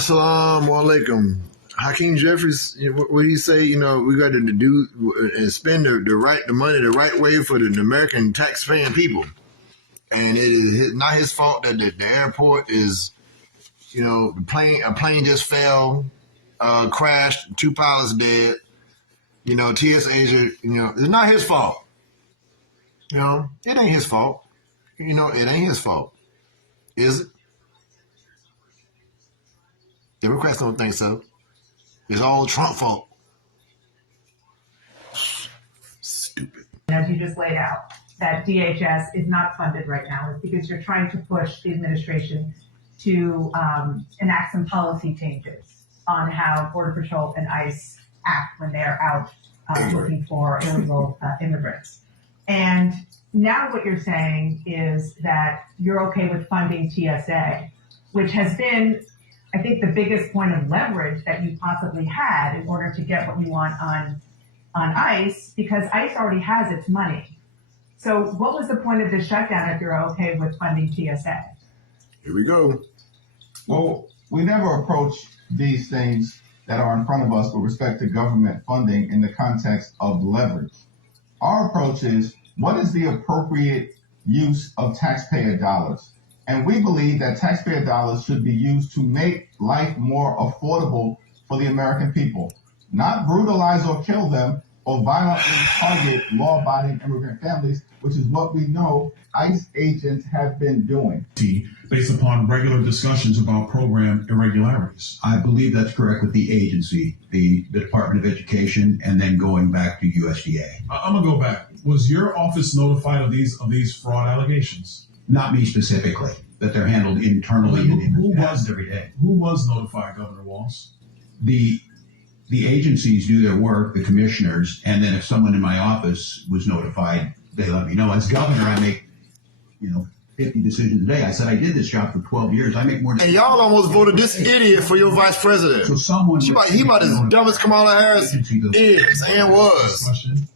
Assalamu alaikum. Hakeem Jeffries, what he say? We got to do and spend the money the right way for the American tax-paying people. And it is not his fault that the airport is, a plane just fell, crashed, 2 pilots dead. TSA's, it's not his fault. It ain't his fault. It ain't his fault. Is it? Democrats don't think so. It's all Trump fault. Stupid. As you just laid out, that DHS is not funded right now is because you're trying to push the administration to enact some policy changes on how Border Patrol and ICE act when they're out looking for illegal immigrants. And now what you're saying is that you're okay with funding TSA, which has been, I think, the biggest point of leverage that you possibly had in order to get what you want on ICE, because ICE already has its money. So what was the point of the shutdown if you're okay with funding TSA? Here we go. Well, we never approach these things that are in front of us with respect to government funding in the context of leverage. Our approach is, what is the appropriate use of taxpayer dollars? And we believe that taxpayer dollars should be used to make life more affordable for the American people, not brutalize or kill them or violently target law-abiding immigrant families, which is what we know ICE agents have been doing. Based upon regular discussions about program irregularities. I believe that's correct with the agency, the Department of Education, and then going back to USDA. I'm gonna go back. Was your office notified of these fraud allegations? Not me specifically, that they're handled internally Who every day. Who was notified, Governor Walz? The agencies do their work, the commissioners, and then if someone in my office was notified, they let me know. As governor, I make, 50 decisions a day. I said I did this job for 12 years. I make more than... And y'all almost voted this idiot for your vice president. So someone... He about as dumb as Kamala Harris is and was. Question.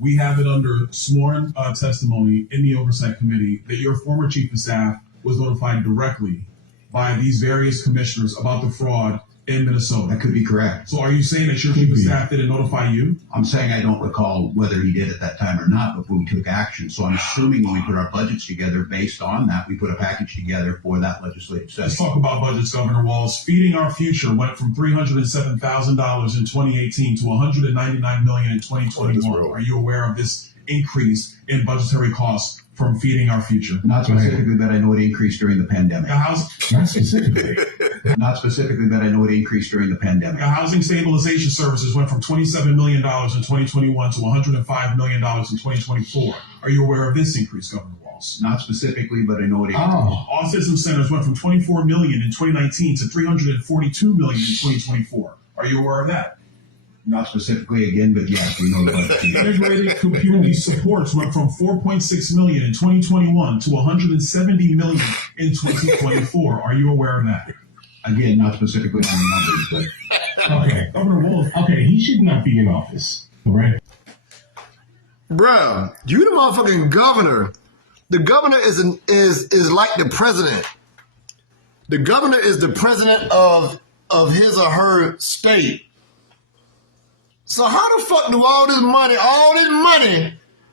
We have it under sworn testimony in the Oversight Committee that your former chief of staff was notified directly by these various commissioners about the fraud in Minnesota. That could be correct. So are you saying that your chief of staff didn't notify you? I'm saying I don't recall whether he did at that time or not before we took action. So I'm assuming when we put our budgets together based on that, we put a package together for that legislative session. Let's talk about budgets, Governor Walz. Feeding Our Future went from $307,000 in 2018 to $199 million in 2021. Are you aware of this increase in budgetary costs from Feeding Our Future? Not specifically that I know it increased during the pandemic. Not specifically. Not specifically that I know it increased during the pandemic. The Housing Stabilization Services went from $27 million in 2021 to $105 million in 2024. Are you aware of this increase, Governor Walz? Not specifically, but I know it increased. Autism centers went from $24 million in 2019 to $342 million in 2024. Are you aware of that? Not specifically again, but yes, we know that. Integrated community supports went from $4.6 million in 2021 to $170 million in 2024. Are you aware of that? Again, not specifically on the numbers, but okay, Governor Walz. Okay, he should not be in office, correct? Bruh, you the motherfucking governor. The governor is like the president. The governor is the president of his or her state. So how the fuck do all this money,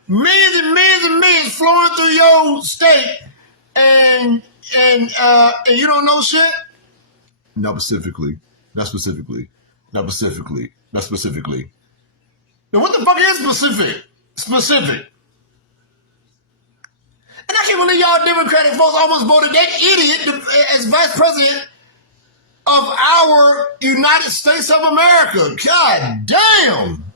millions and millions and millions flowing through your state and you don't know shit? Not specifically. Now what the fuck is specific? Specific. And I can't believe y'all Democratic folks almost voted that idiot as vice president of our United States of America. God damn.